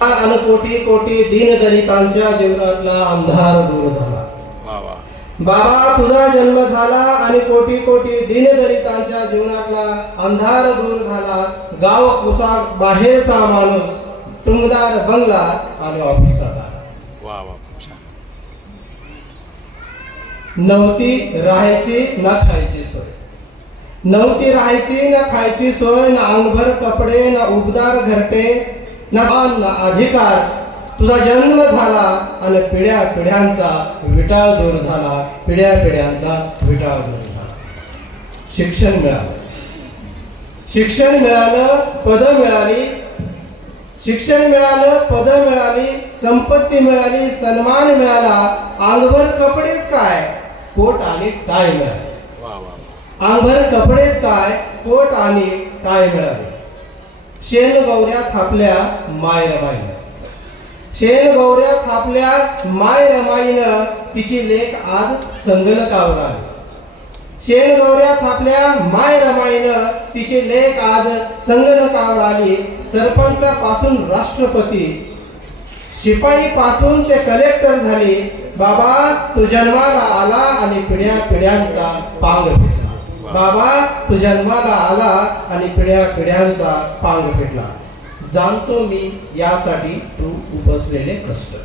आणि कोटी कोटी दीनदलितांच्या जीवनातला अंधार दूर झाला. बाबा तुझा जन्म झाला आणि कोटी कोटी दीनदलितांच्या जीवनातला अंधार दूर झाला. गाव कुसा बाहेरचा माणूस टुंगदार बंगला आणि ऑफिसात आला. नव्हती राहायची ना खायची सोय. नव्हती राहायची ना खायची सोय ना अंगभर कपडे ना उबदार घरटे ना अधिकार. तुझा जन्म झाला आणि पिढ्या पिढ्यांचा विटाळ दूर झाला. पिढ्या पिढ्यांचा विटाळ दूर झाला. शिक्षण मिळालं. शिक्षण मिळालं पद मिळाली. शिक्षण मिळालं पद मिळाली. संपत्ती मिळाली सन्मान मिळाला. अंगभर कपडेच काय? कोट आणि टाय मिळाले. अंगभर कपडेच काय? कोट आणि टाय मिळाले. शेल गौऱ्या थापल्या माय रमाईनं शेल गौऱ्या थापल्या माय रमाईनं तिची लेख आज संगणकावर आली. शेल गौऱ्या थापल्या माय रमाईनं तिची लेख आज संगणकावर आली. सरपंचापासून राष्ट्रपती शिपाई पासून ते कलेक्टर झाले. बाबा तू जन्माला आला आणि पिढ्या पिढ्यांचा पांग बाबा तू जन्माला आला आणि पिढ्या पिढ्यांचा पांग फेटला जाणतो मी यासाठी तू उपसलेले कष्ट.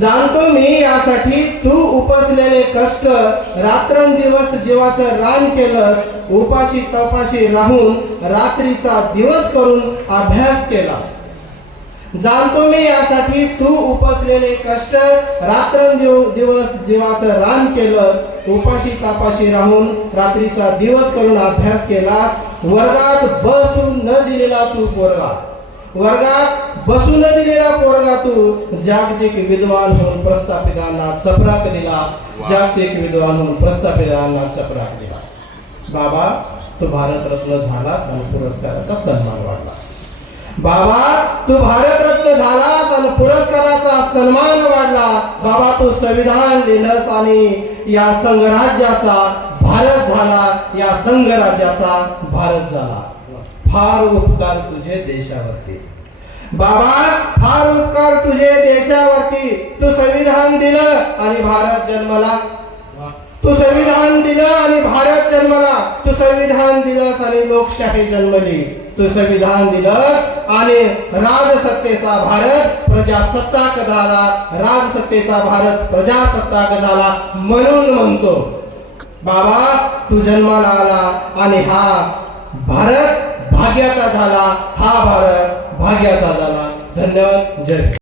जाणतो मी यासाठी तू उपसलेले कष्ट. रात्रंदिवस जीवाचं रान केलंस उपाशी तपाशी राहून रात्रीचा दिवस करून अभ्यास केलास. जाणतो मी यासाठी तू उपसलेले कष्ट रात्रंदिव दिवस जीवाचं रान केलंस उपाशी तापाशी राहून रात्रीचा दिवस करून अभ्यास केलास वर्गात बसून न दिलेला तू पोरगा. वर्गात बसून दिलेला पोरगा तू जागतिक विद्वान होऊन प्रस्थापितांना चपराक दिलास जागतिक विद्वान होऊन प्रस्थापितांना चपराक दिलास. बाबा तू भारतरत्न झालास आणि पुरस्काराचा सन्मान वाढला. बाबा तू भारतरत्न झालास आणि पुरस्काराचा सन्मान वाढला. बाबा तू संविधान लिहिलंस आणि या संघराज्याचा भारत झाला. या संघराज्याचा भारत झाला. फार उपकार तुझे देशावरती. बाबा फार उपकार तुझे देशावरती. तू संविधान दिलं आणि भारत जन्मला. तू संविधान दिलं आणि भारत जन्मला. तू संविधान दिलंस आणि लोकशाही जन्मली. तू संविधान दिलं आणि राजसत्तेचा भारत प्रजासत्ताक झाला. राजसत्तेचा भारत प्रजासत्ताक झाला म्हणून म्हणतो. बाबा तू जन्माला आला आणि हा भारत भाग्याचा झाला. हा भारत भाग्याचा झाला. धन्यवाद. जय